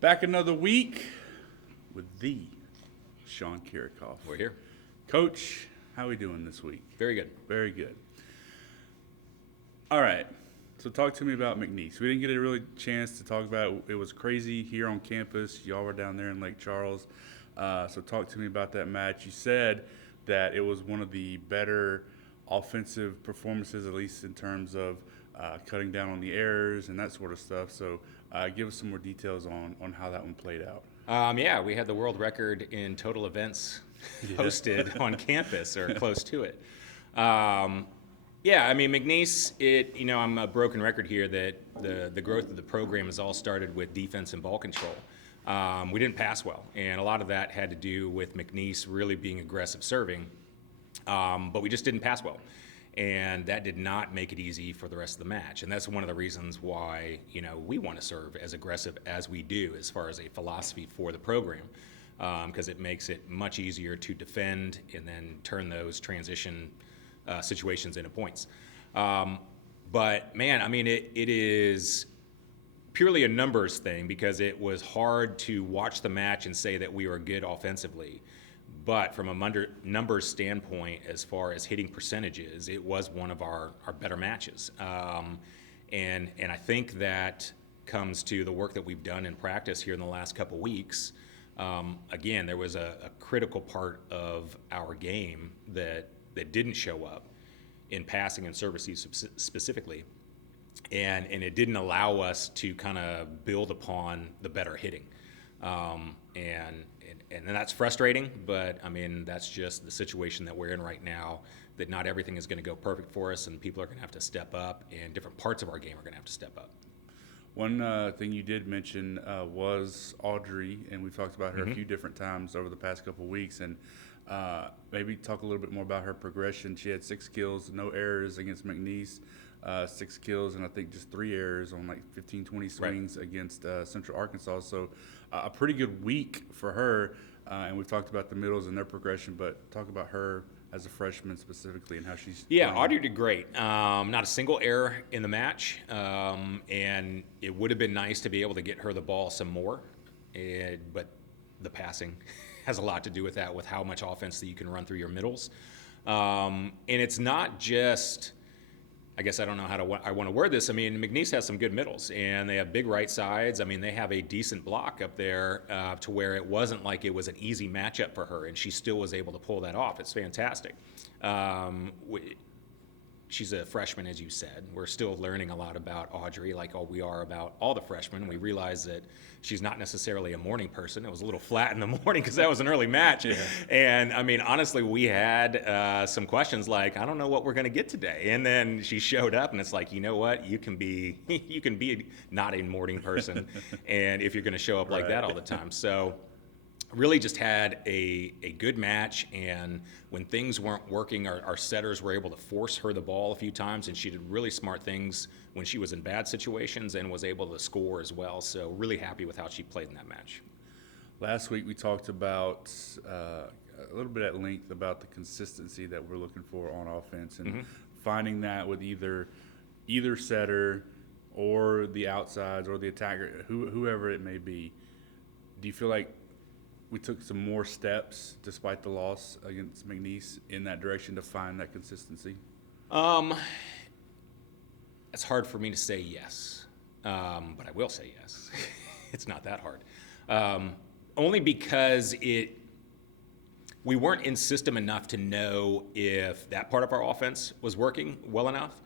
Back another week with the Sean Kiracofe. We're here. Coach, how are we doing this week? Very good. Very good. All right. So talk to me about McNeese. We didn't get a really chance to talk about it. It was crazy here on campus. Y'all were down there in Lake Charles. So talk to me about that match. You said that it was one of the better offensive performances, at least in terms of cutting down on the errors and that sort of stuff. So give us some more details on how that one played out. Yeah, we had the world record in total events hosted on campus or close to it. Yeah, I mean, McNeese, I'm a broken record here that the growth of the program has all started with defense and ball control. We didn't pass well, and a lot of that had to do with McNeese really being aggressive serving, but we just didn't pass well. And that did not make it easy for the rest of the match. And that's one of the reasons why, we want to serve as aggressive as we do as far as a philosophy for the program, because it makes it much easier to defend and then turn those transition situations into points. But, man, I mean, it is purely a numbers thing because it was hard to watch the match and say that we were good offensively. But from a numbers standpoint, as far as hitting percentages, it was one of our better matches. And I think that comes to the work that we've done in practice here in the last couple weeks. Again, there was a critical part of our game that didn't show up in passing and services specifically. And it didn't allow us to kind of build upon the better hitting. And that's frustrating, but I mean, that's just the situation that we're in right now, that not everything is going to go perfect for us, and people are going to have to step up, and different parts of our game are going to have to step up. One thing you did mention was Audrey, and we've talked about her a few different times over the past couple of weeks, and maybe talk a little bit more about her progression. She had 6 kills, no errors against McNeese, 6 kills, and I think just 3 errors on like 15, 20 swings against Central Arkansas. So a pretty good week for her, and we've talked about the middles and their progression, but talk about her as a freshman specifically and how she's Yeah, playing. Audrey did great. Not a single error in the match, and it would have been nice to be able to get her the ball some more, but the passing has a lot to do with that, with how much offense that you can run through your middles. And it's not just, I guess I don't know how I want to word this. I mean, McNeese has some good middles, and they have big right sides. I mean, they have a decent block up there to where it wasn't like it was an easy matchup for her, and she still was able to pull that off. It's fantastic. She's a freshman, as you said. We're still learning a lot about Audrey, like we are about all the freshmen. We realize that she's not necessarily a morning person. It was a little flat in the morning because that was an early match. Yeah. And, I mean, honestly, we had some questions like, I don't know what we're going to get today. And then she showed up, and it's like, you know what? You can be not a morning person and if you're going to show up like that all the time. So really just had a good match, and when things weren't working, our setters were able to force her the ball a few times, and she did really smart things when she was in bad situations and was able to score as well. So really happy with how she played in that match. Last week we talked about a little bit at length about the consistency that we're looking for on offense and finding that with either setter or the outsides or the attacker, whoever it may be. Do you feel like we took some more steps despite the loss against McNeese in that direction to find that consistency? It's hard for me to say yes, but I will say yes. It's not that hard. Only because we weren't in system enough to know if that part of our offense was working well enough.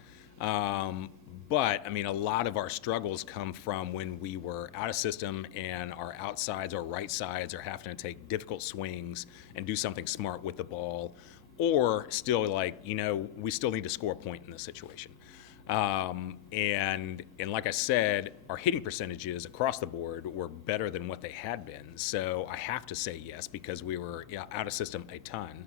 But, I mean, a lot of our struggles come from when we were out of system and our outsides or right sides are having to take difficult swings and do something smart with the ball, or still we still need to score a point in this situation. And like I said, our hitting percentages across the board were better than what they had been. So I have to say yes, because we were out of system a ton.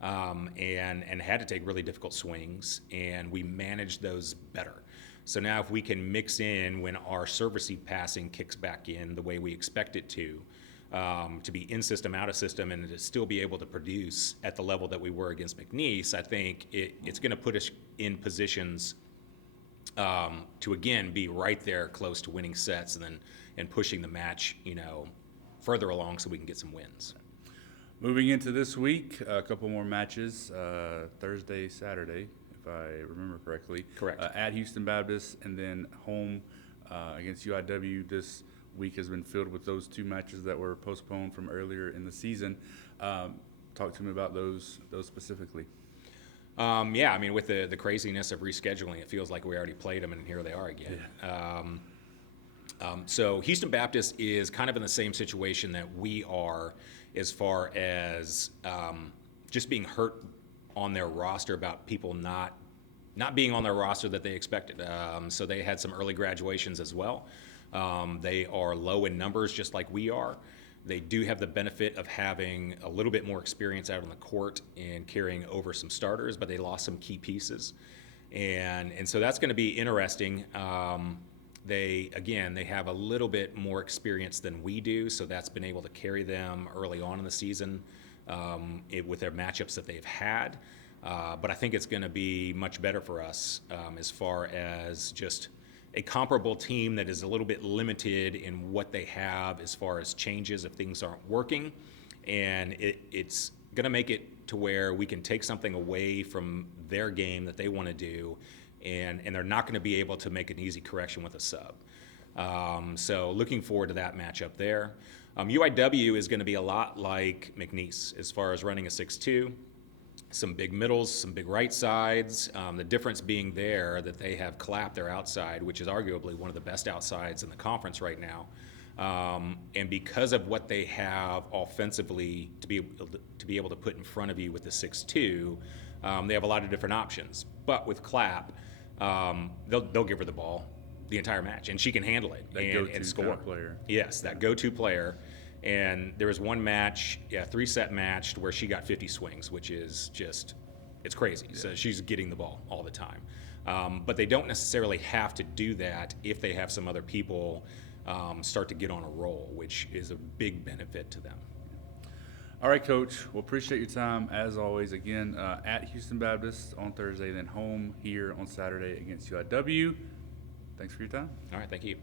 And had to take really difficult swings, and we managed those better. So now if we can mix in when our service passing kicks back in the way we expect it to be in system, out of system, and to still be able to produce at the level that we were against McNeese, I think it's going to put us in positions to again be right there close to winning sets and pushing the match, further along so we can get some wins. Moving into this week, a couple more matches, Thursday, Saturday, if I remember correctly. Correct. At Houston Baptist, and then home against UIW. This week has been filled with those two matches that were postponed from earlier in the season. Talk to me about those specifically. Yeah, I mean, with the craziness of rescheduling, it feels like we already played them, and here they are again. Yeah. So Houston Baptist is kind of in the same situation that we are, as far as just being hurt on their roster about people not being on their roster that they expected. So they had some early graduations as well. They are low in numbers, just like we are. They do have the benefit of having a little bit more experience out on the court and carrying over some starters, but they lost some key pieces. And so that's going to be interesting. They have a little bit more experience than we do, so that's been able to carry them early on in the season with their matchups that they've had. But I think it's going to be much better for us as far as just a comparable team that is a little bit limited in what they have as far as changes if things aren't working. And it's going to make it to where we can take something away from their game that they want to do, and they're not going to be able to make an easy correction with a sub. So looking forward to that matchup there. UIW is going to be a lot like McNeese as far as running a 6-2. Some big middles, some big right sides. The difference being there that they have clapped their outside, which is arguably one of the best outsides in the conference right now. And because of what they have offensively to be able to put in front of you with the 6-2, they have a lot of different options. But with Clapp, they'll give her the ball the entire match, and she can handle it and score. Kind of player. Yes, that go-to player. And there was one match, 3-set match, where she got 50 swings, which is just, it's crazy. Yeah. So she's getting the ball all the time. But they don't necessarily have to do that if they have some other people start to get on a roll, which is a big benefit to them. All right, Coach. Well, appreciate your time, as always. Again, at Houston Baptist on Thursday, then home here on Saturday against UIW. Thanks for your time. All right, thank you.